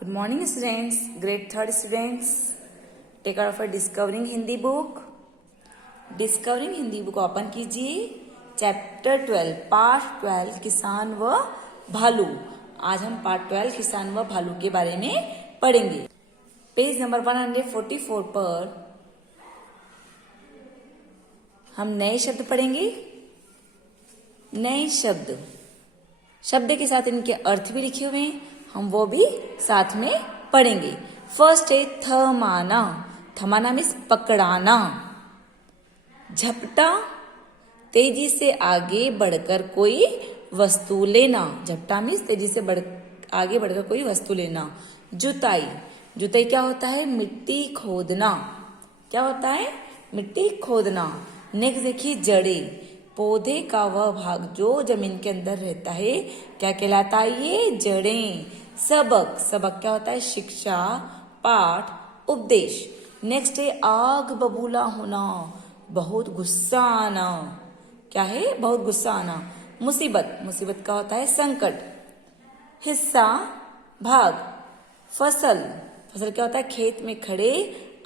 Good morning students, grade 3rd students. Take out of a Discovering Hindi book. Discovering Hindi book open कीजिए. Chapter 12 part 12 किसान व भालू. आज हम part 12 किसान व भालू के बारे में पढ़ेंगे. पेज नंबर 144 पर हम नए शब्द पढ़ेंगे. नए शब्द के साथ इनके अर्थ भी लिखे हुए हैं, हम वो भी साथ में पढ़ेंगे. फर्स्ट है थमाना. थमाना मीन्स पकड़ाना. झपटा, तेजी से आगे बढ़कर कोई वस्तु लेना. झपटा मीन्स तेजी से आगे बढ़कर कोई वस्तु लेना. जुताई. जुताई क्या होता है? मिट्टी खोदना. क्या होता है? मिट्टी खोदना. नेक्स्ट देखिए जड़े. पौधे का वह भाग जो जमीन के अंदर रहता है क्या कहलाता है? ये जड़ें. सबक क्या होता है? शिक्षा, पाठ, उपदेश. नेक्स्ट है आग बबूला होना. बहुत गुस्सा आना. क्या है? बहुत गुस्सा आना. मुसीबत का होता है संकट. हिस्सा, भाग. फसल क्या होता है? खेत में खड़े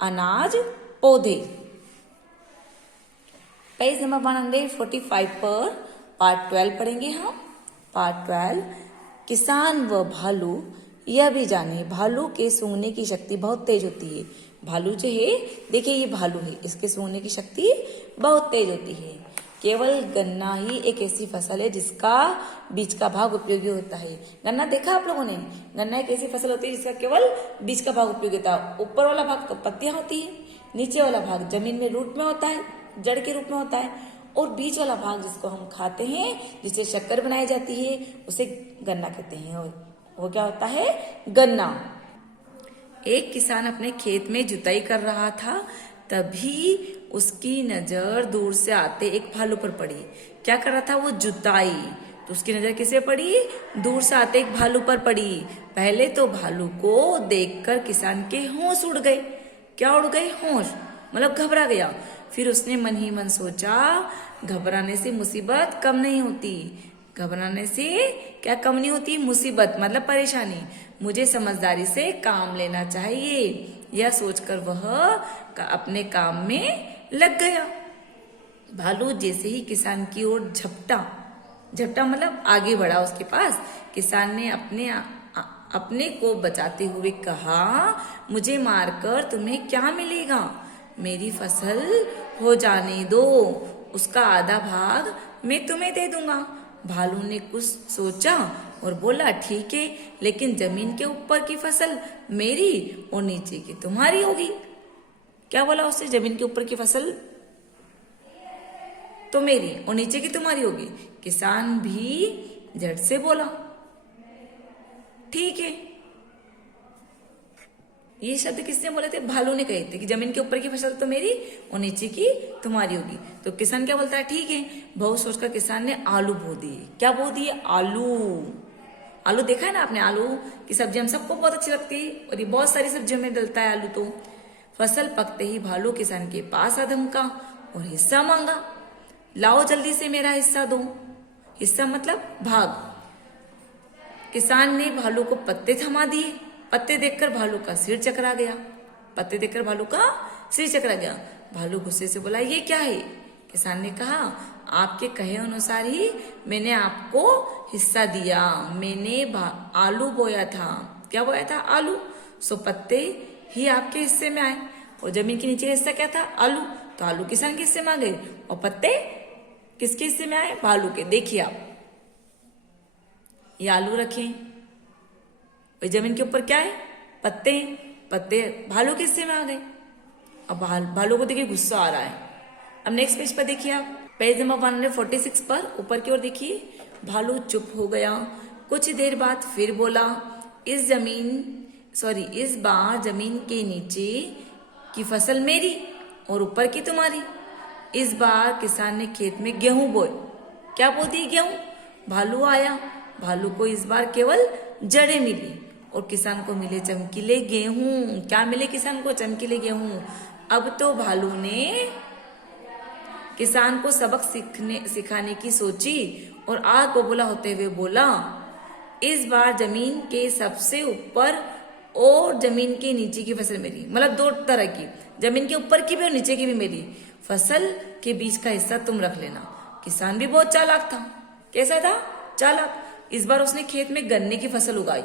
अनाज, पौधे. पेज नंबर 145 पर पार्ट 12 पढ़ेंगे हम. पार्ट 12 किसान व भालू. यह भी जाने भालू के सूंघने की शक्ति बहुत तेज होती है. भालू जो है, देखिए ये भालू है, इसके सूंघने की शक्ति बहुत तेज होती है. केवल गन्ना ही एक ऐसी फसल है जिसका बीज का भाग उपयोगी होता है. गन्ना देखा आप लोगों ने? गन्ना एक ऐसी फसल होती है जिसका केवल बीज का भाग उपयोगी होता है. ऊपर वाला भाग तो पत्तियां होती है, नीचे वाला भाग जमीन में रूट में होता है, जड़ के रूप में होता है, और बीच वाला भाग जिसको हम खाते हैं, जिससे शक्कर बनाई जाती है, उसे गन्ना कहते हैं. वो क्या होता है? गन्ना. एक किसान अपने खेत में जुताई कर रहा था, तभी उसकी नजर दूर से आते एक भालू पर पड़ी. क्या कर रहा था वो? जुताई. तो उसकी नजर किसे पड़ी? दूर से आते एक भालू पर पड़ी. पहले तो भालू को देखकर किसान के होश उड़ गए. क्या उड़ गए? होश, मतलब घबरा गया. फिर उसने मन ही मन सोचा, घबराने से मुसीबत कम नहीं होती. घबराने से क्या कम नहीं होती? मुसीबत मतलब परेशानी. मुझे समझदारी से काम लेना चाहिए. यह सोचकर वह अपने काम में लग गया. भालू जैसे ही किसान की ओर झपटा मतलब आगे बढ़ा उसके पास, किसान ने अपने को बचाते हुए कहा, मुझे मारकर तुम्हें क्या मिलेगा? मेरी फसल हो जाने दो, उसका आधा भाग मैं तुम्हें दे दूंगा. भालू ने कुछ सोचा और बोला, ठीक है, लेकिन जमीन के ऊपर की फसल मेरी और नीचे की तुम्हारी होगी. क्या बोला उससे? जमीन के ऊपर की फसल तो मेरी और नीचे की तुम्हारी होगी. किसान भी झट से बोला, ठीक है. ये शब्द किसने बोले थे? भालू ने कहे थे कि जमीन के ऊपर की फसल तो मेरी और नीचे की तुम्हारी होगी. तो किसान क्या बोलता है? ठीक है. बहुत सोचकर किसान ने आलू बो दिए. क्या बो दिए? आलू देखा है ना आपने? आलू की सब्जी हम सबको बहुत अच्छी लगती है, और ये बहुत सारी सब्जियों में डलता है आलू. तो फसल पकते ही भालू किसान के पास आ धमका और हिस्सा मांगा. लाओ जल्दी से मेरा हिस्सा दो. हिस्सा मतलब भाग. किसान ने भालू को पत्ते थमा दिए. पत्ते देखकर भालू का सिर चकरा गया. भालू गुस्से से बोला, ये क्या है? किसान ने कहा, आपके कहे अनुसार ही मैंने आपको हिस्सा दिया. मैंने आलू बोया था. क्या बोया था? आलू. सो पत्ते ही आपके हिस्से में आए, और जमीन के नीचे का हिस्सा क्या था? आलू. तो आलू किसान के हिस्से में आ गए, और पत्ते किसके हिस्से में आए? भालू के. देखिए आप, ये आलू रखे, जमीन के ऊपर क्या है? पत्ते भालू के हिस्से में आ गए. अब भालू को देखिए गुस्सा आ रहा है. अब नेक्स्ट पेज पर देखिए आप, पेज नंबर 146 पर ऊपर की ओर देखिए. भालू चुप हो गया. कुछ देर बाद फिर बोला, इस बार जमीन के नीचे की फसल मेरी और ऊपर की तुम्हारी. इस बार किसान ने खेत में गेहूं बोए. क्या बो दी? गेहूं. भालू आया. भालू को इस बार केवल जड़ें मिली, और किसान को मिले चमकीले गेहूं. क्या मिले किसान को? चमकीले गेहूं. अब तो भालू ने किसान को सबक सिखाने की सोची, और आग बबूला होते हुए बोला, इस बार जमीन के सबसे ऊपर और जमीन के नीचे की फसल मेरी, मतलब दो तरह की, जमीन के ऊपर की भी और नीचे की भी मेरी, फसल के बीच का हिस्सा तुम रख लेना। किसान भी बहुत चालाक था। कैसा था? चालाक। इस बार उसने खेत में गन्ने की फसल उगाई।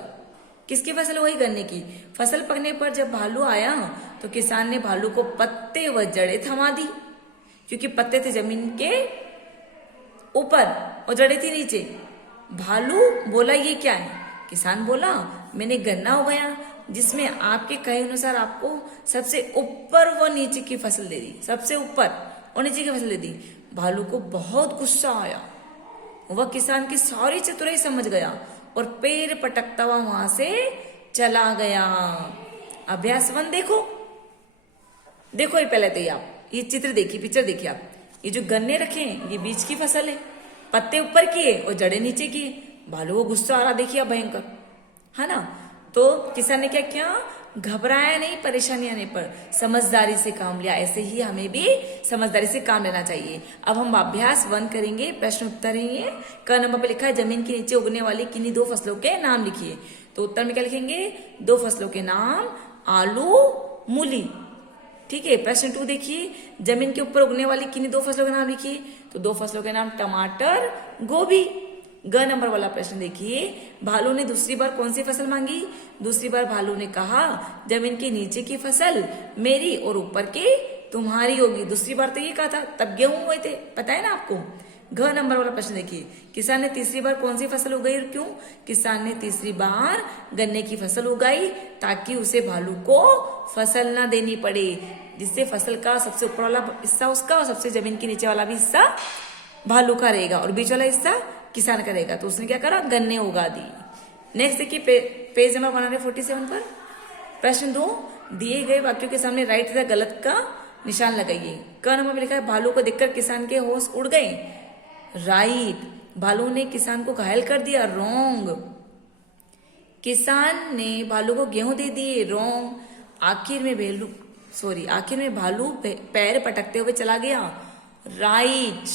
किसकी फसल उगाई? गन्ने की। फसल पकने पर जब भालू आया तो किसान ने भालू को पत्ते व जड़ें थमा दी, क्योंकि पत्ते थे जमीन के ऊपर और जड़ें थी नीचे। भालू बोला ये क्या है? किसान बोला मैंने गन्ना उगाया जिसमें आपके कहे अनुसार आपको सबसे ऊपर व नीचे की फसल दे दी, सबसे ऊपर और नीचे की फसल दे दी। भालू को बहुत गुस्सा आया। वह किसान की सारी चतुराई समझ गया और पैर पटकता हुआ वहां से चला गया। अभ्यास 1 देखो, देखो ये पहले तो ये चित्र देखिए, पिक्चर देखिए आप। ये जो गन्ने रखे हैं ये बीच की फसल है, पत्ते ऊपर की है और जड़ें नीचे की है। भालू को गुस्सा आ रहा, देखिए भयंकर, है ना। तो किसान ने क्या किया? घबराया नहीं परेशानी आने पर, समझदारी से काम लिया। ऐसे ही हमें भी समझदारी से काम लेना चाहिए। अब हम अभ्यास 1 करेंगे, प्रश्न उत्तर है ये। क नंबर पे लिखा है जमीन के नीचे उगने वाली किन्हीं 2 फसलों के नाम लिखिए। तो उत्तर में क्या लिखेंगे? 2 फसलों के नाम, आलू, मूली। ठीक है। प्रश्न 2 देखिए, जमीन के ऊपर उगने वाली किन्हीं 2 फसलों के नाम लिखिए। तो 2 फसलों के नाम टमाटर, गोभी। ग नंबर वाला प्रश्न देखिए, भालू ने दूसरी बार कौन सी फसल मांगी? दूसरी बार भालू ने कहा जमीन के नीचे की फसल मेरी और ऊपर की तुम्हारी होगी। दूसरी बार तो ये कहा था, तब गेहूं हुए थे, पता है ना आपको। घ नंबर वाला प्रश्न देखिए, किसान ने तीसरी बार कौन सी फसल उगाई और क्यों? किसान ने तीसरी बार गन्ने की फसल उगाई ताकि उसे भालू को फसल ना देनी पड़े, जिससे फसल का सबसे ऊपर वाला हिस्सा उसका और सबसे जमीन के नीचे वाला भी हिस्सा भालू का रहेगा और बीच वाला हिस्सा किसान का रहेगा। तो उसने क्या करा? गन्ने उगा दी। नेक्स्ट देखिए, पेज नंबर 147 पर प्रश्न 2, दिए गए वाक्यों के सामने राइट तथा गलत का निशान लगाइए। क नंबर में लिखा है भालू को देखकर किसान के होश उड़ गए। राइट। भालू ने किसान को घायल कर दिया। रॉन्ग। किसान ने भालू को गेहूं दे दिए। रॉन्ग। आखिर में भालू पैर पटकते हुए चला गया। राइट।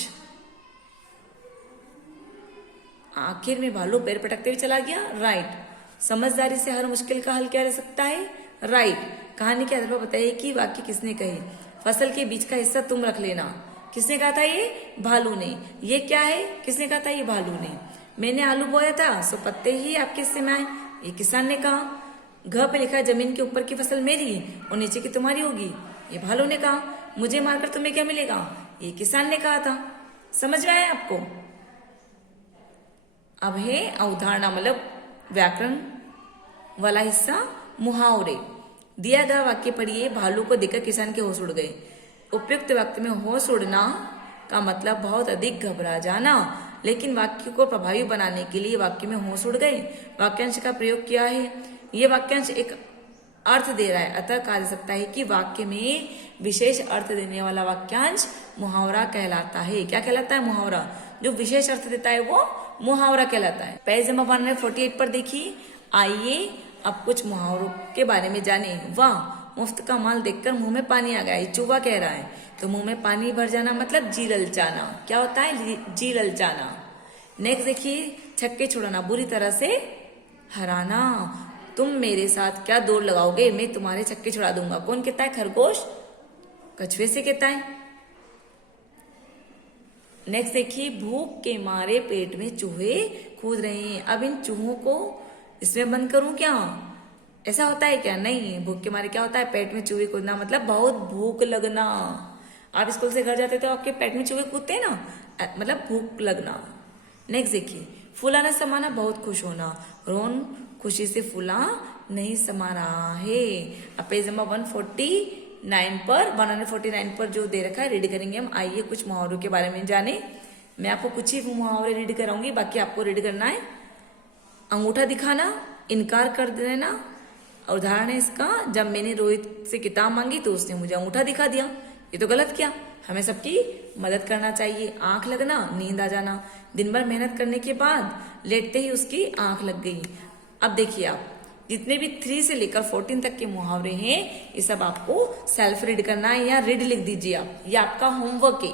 आखिर में भालू पैर पटकते हुए चला गया। राइट। समझदारी से हर मुश्किल का हल क्या रह सकता है? राइट। कहानी के आधार पर बताइए कि वाक्य किसने कहे। फसल के बीच का हिस्सा तुम रख लेना। किसने कहा था? ये भालू ने। ये क्या है? किसने कहा था? ये भालू ने। मैंने आलू बोया था सो पत्ते ही आपके हिस्से में आए, ये किसान ने कहा। घ पे लिखा है जमीन के ऊपर की फसल मेरी और नीचे की तुम्हारी होगी, ये भालू ने कहा। मुझे मारकर तुम्हें क्या मिलेगा? ये किसान ने कहा था। समझ में आया आपको? अब है अवधारणा, मतलब व्याकरण वाला हिस्सा, मुहावरे। दिया गया वाक्य पढ़िए। भालू को देखकर किसान के होश उड़ गए। उपयुक्त वाक्य में होश उड़ना का मतलब बहुत अधिक घबरा जाना, लेकिन वाक्य को प्रभावी बनाने के लिए वाक्य में होश उड़ गए वाक्यांश का प्रयोग किया है। यह वाक्यांश एक अर्थ दे रहा है, अतः कहा जा सकता है कि वाक्य में विशेष अर्थ देने वाला वाक्यांश मुहावरा कहलाता है। क्या कहलाता है? मुहावरा। जो विशेष अर्थ देता है वो मुहावरा कहलाता है। पेज नंबर 148 पर देखिए। आइए अब कुछ मुहावरों के बारे में जाने। वाह, मुफ्त का माल देखकर मुंह में पानी आ गया, ये चूहा कह रहा है। तो मुंह में पानी भर जाना मतलब जी ललचाना। क्या होता है? जी ललचाना। नेक्स्ट देखिए, छक्के छुड़ाना, बुरी तरह से हराना। तुम मेरे साथ क्या दौड़ लगाओगे, मैं तुम्हारे छक्के छुड़ा दूंगा। कौन कहता है? खरगोश कछुए से कहता है। नेक्स्ट देखिए, भूख के मारे पेट में चूहे कूद रहे हैं। अब इन चूहों को इसमें बंद करूं क्या? ऐसा होता है क्या? नहीं। भूख के मारे क्या होता है? पेट में चूहे कूदना मतलब बहुत भूख लगना। आप स्कूल से घर जाते तो आपके पेट में चूहे कूदते हैं ना, मतलब भूख लगना। नेक्स्ट देखिए, फुलाना समाना बहुत खुश होना। रोहन खुशी से फूला नहीं समा रहा है। अब पेज नंबर 149 पर जो दे रखा है रीड करेंगे हम। आइए कुछ मुहावरों के बारे में जाने। मैं आपको कुछ ही मुहावरे रीड कराऊंगी, बाकी आपको रीड करना है। अंगूठा दिखाना, इनकार कर देना। उदाहरण है इसका, जब मैंने रोहित से किताब मांगी तो उसने मुझे अंगूठा दिखा दिया। ये तो गलत किया। हमें सबकी मदद करना चाहिए। आंख लगना, नींद आ जाना। दिन भर मेहनत करने के बाद लेटते ही उसकी आंख लग गई। अब देखिए, आप जितने भी 3 से लेकर 14 तक के मुहावरे हैं ये सब आपको सेल्फ रीड करना है या रीड लिख दीजिए आप, ये आपका होमवर्क है।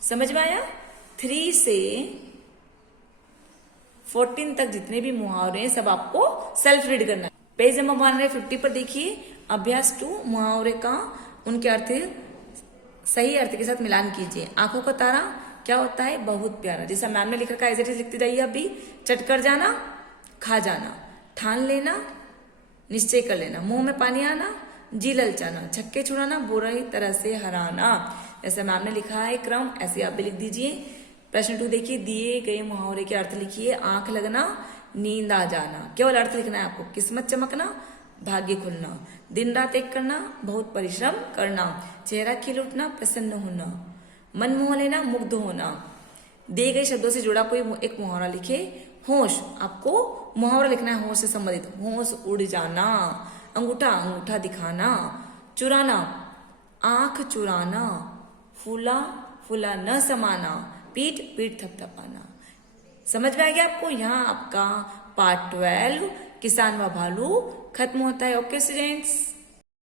समझ में आया? 3 से 14 तक जितने भी मुहावरे हैं सब आपको सेल्फ रीड करना है। पेज नंबर 150 पर देखिए अभ्यास 2 मुहावरे का उनके अर्थ सही अर्थ के साथ मिलान कीजिए। आंखों का तारा क्या होता है? बहुत प्यारा। जैसा मैम ने लिखा का एज इट इज लिखती रहिए। अभी चटकर जाना, खा जाना, ठान लेना, निश्चय कर लेना, मुंह में पानी आना, जी ललचाना, छक्के छुड़ाना, बुरी तरह से हराना। जैसे मैम ने लिखा है क्रम, ऐसे आप भी लिख दीजिए। प्रश्न 2 देखिए, दिए गए मुहावरे के अर्थ लिखिए। आंख लगना, नींद आ जाना, केवल अर्थ लिखना है आपको। किस्मत चमकना, भाग्य खुलना, दिन रात एक करना, बहुत परिश्रम करना, चेहरा खिल उठना, प्रसन्न होना, मन मोह लेना, मुग्ध होना। दिए गए शब्दों से जुड़ा कोई एक मुहावरा लिखे। होश, आपको मुहावरा लिखना है होश से संबंधित। होश उड़ जाना, अंगूठा अंगूठा दिखाना, चुराना, आंख चुराना, फूला फूला न समाना, पीठ पीठ थपथपाना। समझ में आ गया आपको? यहाँ आपका पार्ट 12 किसान व भालू खत्म होता है। Okay students.